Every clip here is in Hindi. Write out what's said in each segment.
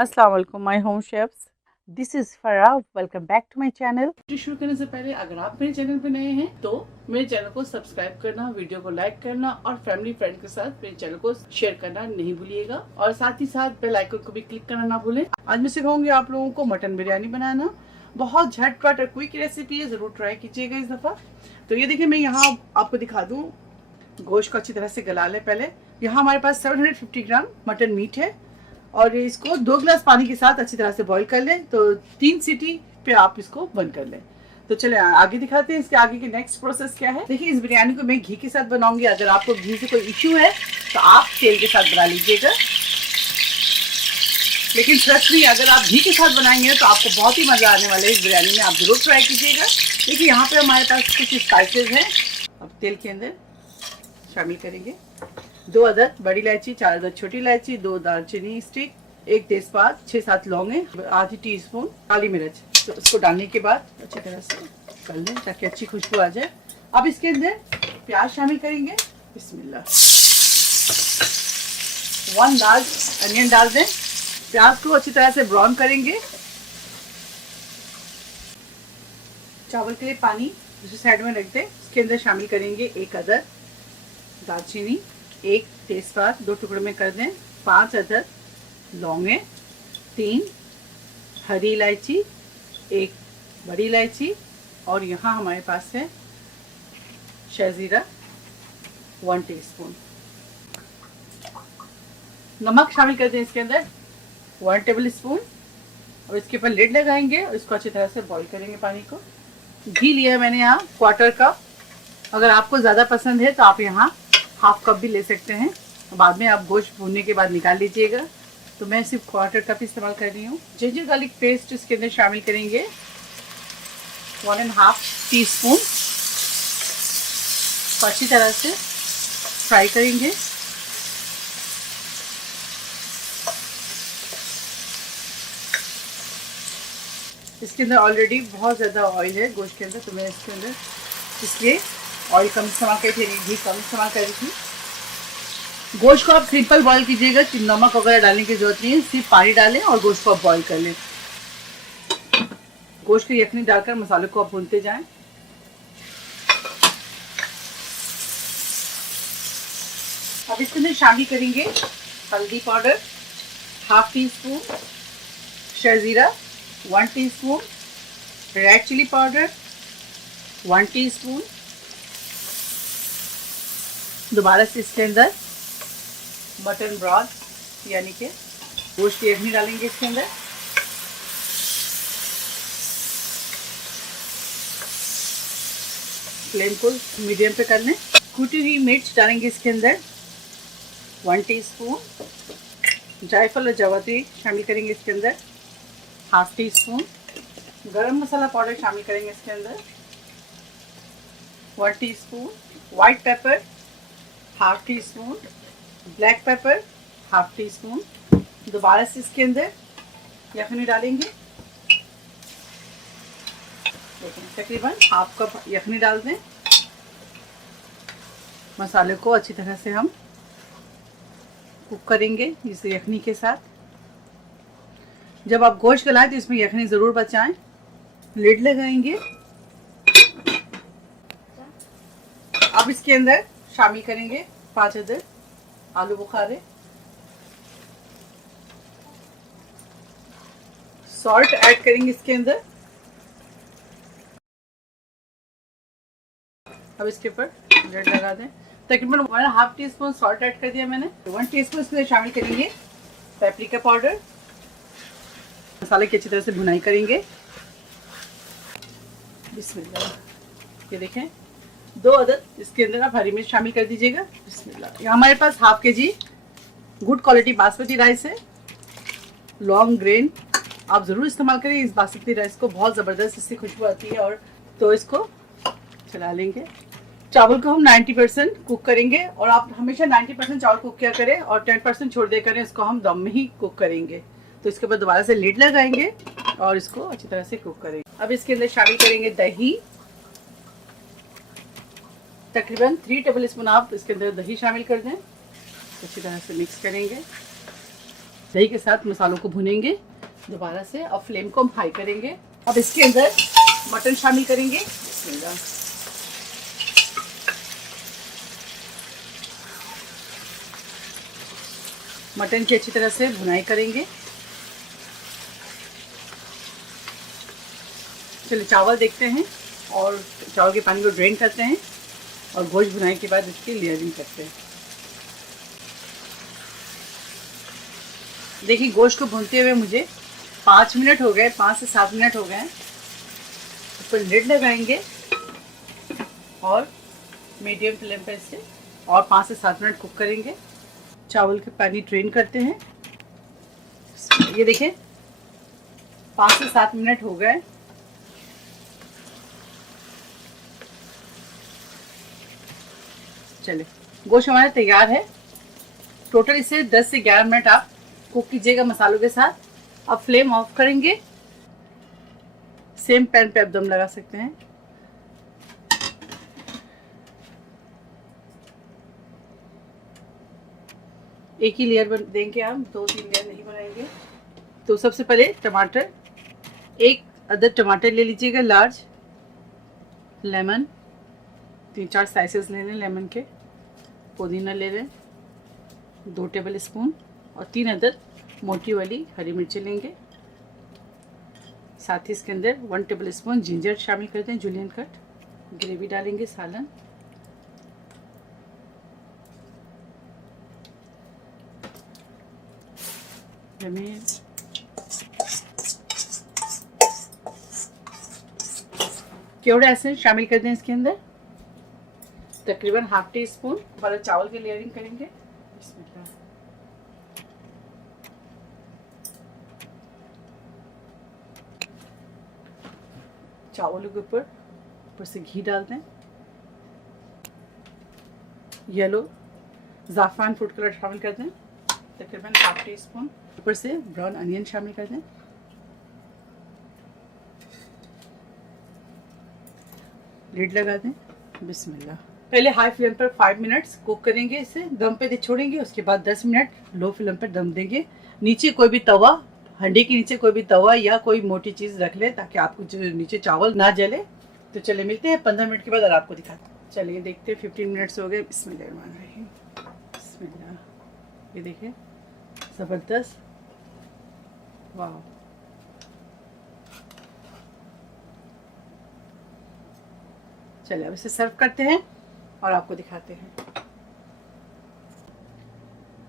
अस्सलाम वालेकुम my home chefs, this is Farah. Welcome back to my channel. शुरू करने से पहले अगर आप मेरे चैनल पे नए हैं तो मेरे चैनल को सब्सक्राइब करना, वीडियो को लाइक करना और फैमिली फ्रेंड के साथ मेरे चैनल को शेयर करना नहीं भूलिएगा और साथ ही साथ बेल आइकन को भी क्लिक करना ना भूलें। आज मैं सिखाऊंगी आप लोगों को मटन बिरयानी बनाना। बहुत झटपट और क्विक रेसिपी है, जरूर ट्राई कीजिएगा इस दफा। तो ये देखिए, मैं यहाँ आपको दिखा दूँ। गोश्त को अच्छी तरह से गला ले पहले। यहाँ हमारे पास 750 ग्राम मटन मीट है और इसको 2 गिलास पानी के साथ अच्छी तरह से बॉईल कर लें। तो 3 सीटी पे आप इसको बंद कर लें। तो चले आगे दिखाते हैं इसके आगे की नेक्स्ट प्रोसेस क्या है। देखिए, इस बिरयानी को मैं घी के साथ बनाऊंगी। अगर आपको घी से कोई इश्यू है तो आप तेल के साथ बना लीजिएगा, लेकिन ट्रस्ट मी, अगर आप घी के साथ बनाएंगे तो आपको बहुत ही मजा आने वाला है इस बिरयानी में। आप जरूर ट्राई कीजिएगा। देखिए, यहाँ पे हमारे पास कुछ स्पाइसेस हैं। अब तेल के अंदर शामिल करेंगे 2 अदद बड़ी इलायची, 4 अदद छोटी इलायची, 2 दालचीनी स्टिक, 1 तेजपात, 6-7 लौंगे, आधी टीस्पून काली मिर्च। तो इसको डालने के बाद अच्छी तरह से कर लें ताकि अच्छी खुशबू आ जाए। अब इसके अंदर प्याज शामिल करेंगे। बिस्मिल्लाह। 1 लार्ज अनियन डाल दें। प्याज को अच्छी तरह से ब्राउन करेंगे। चावल के लिए पानी दूसरी साइड में रख दें। इसके अंदर शामिल करेंगे 1 अदद दालचीनी, 1 तेजपात 2 टुकड़े में कर दें, 5 अदद लौंगे, 3 हरी इलायची, 1 बड़ी इलायची और यहाँ हमारे पास है शहजीरा 1 टीस्पून। नमक शामिल कर दें इसके अंदर 1 टेबल स्पून और इसके ऊपर लिड लगाएंगे और इसको अच्छी तरह से बॉईल करेंगे पानी को। घी लिया है मैंने यहाँ 1/4 कप। अगर आपको ज़्यादा पसंद है तो आप यहाँ 1/2 कप भी ले सकते हैं। बाद में आप गोश्त भूनने के बाद निकाल लीजिएगा। तो मैं सिर्फ 1/4 कप इस्तेमाल कर रही हूँ। जिंजर गार्लिक पेस्ट इसके अंदर शामिल करेंगे 1.5 टीस्पून। अच्छी तरह से फ्राई करेंगे। इसके अंदर ऑलरेडी बहुत ज़्यादा ऑयल है गोश्त के अंदर, तो मैं इसके अंदर इसलिए ऑयल कम इस्तेमाल कर रही थी, घी कम इस्तेमाल कर रही थी। गोश्त को आप सिंपल बॉईल कीजिएगा, नमक वगैरह डालने की जरूरत नहीं है। सिर्फ पानी डालें और गोश्त को आप बॉईल कर लें। गोश्त की यखनी डालकर मसाले को आप भूनते जाएं। अब इसके अंदर शामिल करेंगे हल्दी पाउडर 1/2 टीस्पून, शहजीरा 1 teaspoon, red chilli powder 1 teaspoon. दोबारा से इसके अंदर मटन ब्रॉथ यानी कि गोश्त की यखनी डालेंगे इसके अंदर। फ्लेम को मीडियम पे कर लें। कुटी हुई मिर्च डालेंगे इसके अंदर 1 टीस्पून। जायफल और जावित्री शामिल करेंगे इसके अंदर 1/2 टीस्पून। गरम मसाला पाउडर शामिल करेंगे इसके अंदर 1 teaspoon. White paper 1/2 teaspoon. Black pepper 1/2 teaspoon. दोबारा से इसके अंदर यखनी डालेंगे। तकरीबन 1/2 कप यखनी डाल दें। मसाले को अच्छी तरह से हम कुक करेंगे इस यखनी के साथ। जब आप गोश्त गलाएं तो इसमें यखनी ज़रूर बचाएं। लिड लगाएंगे। अब इसके अंदर शामिल करेंगे 5 अदद आलू बुखारे। सॉल्ट ऐड करेंगे इसके अंदर। अब इसके ऊपर लिड लगा दें। तकरीबन 1/2 टीस्पून सॉल्ट ऐड कर दिया मैंने। 1 टीस्पून इसके अंदर शामिल करेंगे पेपरिका पाउडर। मसाले की अच्छी तरह से भुनाई करेंगे। बिस्मिल्लाह। ये देखें, 2 अदद इसके अंदर आप हरी मिर्च शामिल कर दीजिएगा। बिस्मिल्लाह। यहाँ हमारे पास 1/2 kg good quality basmati rice है, लॉन्ग ग्रेन। आप ज़रूर इस्तेमाल करें इस बासमती राइस को, बहुत ज़बरदस्त इससे खुशबू आती है। और तो इसको चला लेंगे। चावल को हम 90% कुक करेंगे और आप हमेशा 90% चावल कुक किया करें और 10% छोड़ दिया करें। इसको हम दम में ही कुक करेंगे। तो इसके बाद दोबारा से लिड लगाएंगे और इसको अच्छी तरह से कुक करेंगे। अब इसके अंदर शामिल करेंगे दही। तकरीबन 3 टेबल स्पून आप इसके अंदर दही शामिल कर दें। अच्छी तरह से मिक्स करेंगे। दही के साथ मसालों को भुनेंगे दोबारा से। अब फ्लेम को हम हाई करेंगे। अब इसके अंदर मटन शामिल करेंगे। बिस्मिल्लाह। मटन की अच्छी तरह से भुनाई करेंगे। चलिए चावल देखते हैं और चावल के पानी को ड्रेन करते हैं और गोश्त भुनाई के बाद इसकी लेयरिंग करते हैं। देखिए गोश्त को भूनते हुए मुझे 5 मिनट हो गए, 5 से 7 मिनट हो गए। इस पर लिड लगाएंगे और मीडियम फ्लेम पर इसे और 5 से 7 मिनट कुक करेंगे। चावल के पानी ड्रेन करते हैं। ये देखिए 5 से 7 मिनट हो गए। चलिए गोश्त हमारा तैयार है। टोटल इसे 10 से 11 मिनट आप कुक कीजिएगा मसालों के साथ। अब फ्लेम ऑफ करेंगे। सेम पैन पे आप दम लगा सकते हैं। एक ही लेयर बन देंगे, हम 2-3 लेयर नहीं बनाएंगे। तो सबसे पहले टमाटर, एक अदद टमाटर ले लीजिएगा लार्ज। लेमन 3-4 स्लाइसेस ले लें लेमन के। पुदीना ले लें 2 टेबल स्पून और 3 अदद मोटी वाली हरी मिर्ची लेंगे। साथ ही इसके अंदर 1 टेबल स्पून जिंजर शामिल करते हैं, जूलियन कट। ग्रेवी डालेंगे, सालन। केवड़ा एसेंस शामिल करते हैं इसके अंदर, तकरीबन ½ टी स्पून। और चावल की लेयरिंग करेंगे। बिस्मिल्लाह। चावलों के ऊपर से घी डाल दें। येलो ज़ाफ़रान फूड कलर शामिल कर दें, तकरीबन ½ टी स्पून। ऊपर से ब्राउन अनियन शामिल कर दें। लिड लगा दें। बिस्मिल्लाह। पहले हाई फ्लेम पर 5 मिनट्स कुक करेंगे, इसे दम पे छोड़ेंगे। उसके बाद 10 मिनट लो फ्लेम पर दम देंगे। नीचे कोई भी तवा, हंडी के नीचे कोई भी तवा या कोई मोटी चीज़ रख ले ताकि आपको जो नीचे चावल ना जले। तो चले मिलते हैं 15 मिनट के बाद और आपको दिखाते हैं। चलिए देखते हैं 15 मिनट्स हो गए। बिस्मिल्लाह। ये देखिए ज़बरदस्त, वाह। चलिए अब इसे सर्व करते हैं और आपको दिखाते हैं।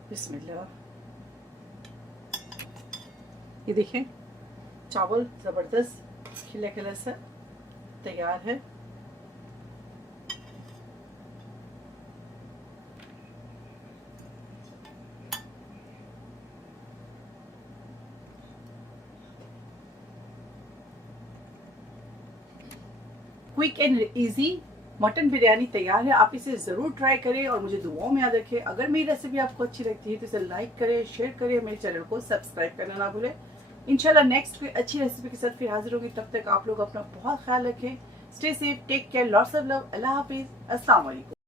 बिस्मिल्लाह। ये देखिए चावल ज़बरदस्त खिला खिला सा तैयार है। Quick and easy mutton biryani तैयार है। आप इसे ज़रूर ट्राई करें और मुझे दुआओं में याद रखें। अगर मेरी रेसिपी आपको अच्छी लगती है तो इसे लाइक करें, शेयर करें, मेरे चैनल को सब्सक्राइब करना ना भूलें। इंशाल्लाह नेक्स्ट कोई अच्छी रेसिपी के साथ फिर हाजिर होंगी। तब तक आप लोग अपना बहुत ख्याल रखें। Stay safe, take care, lots of love. अल्लाह हाफिज़, अस्सलाम वालेकुम।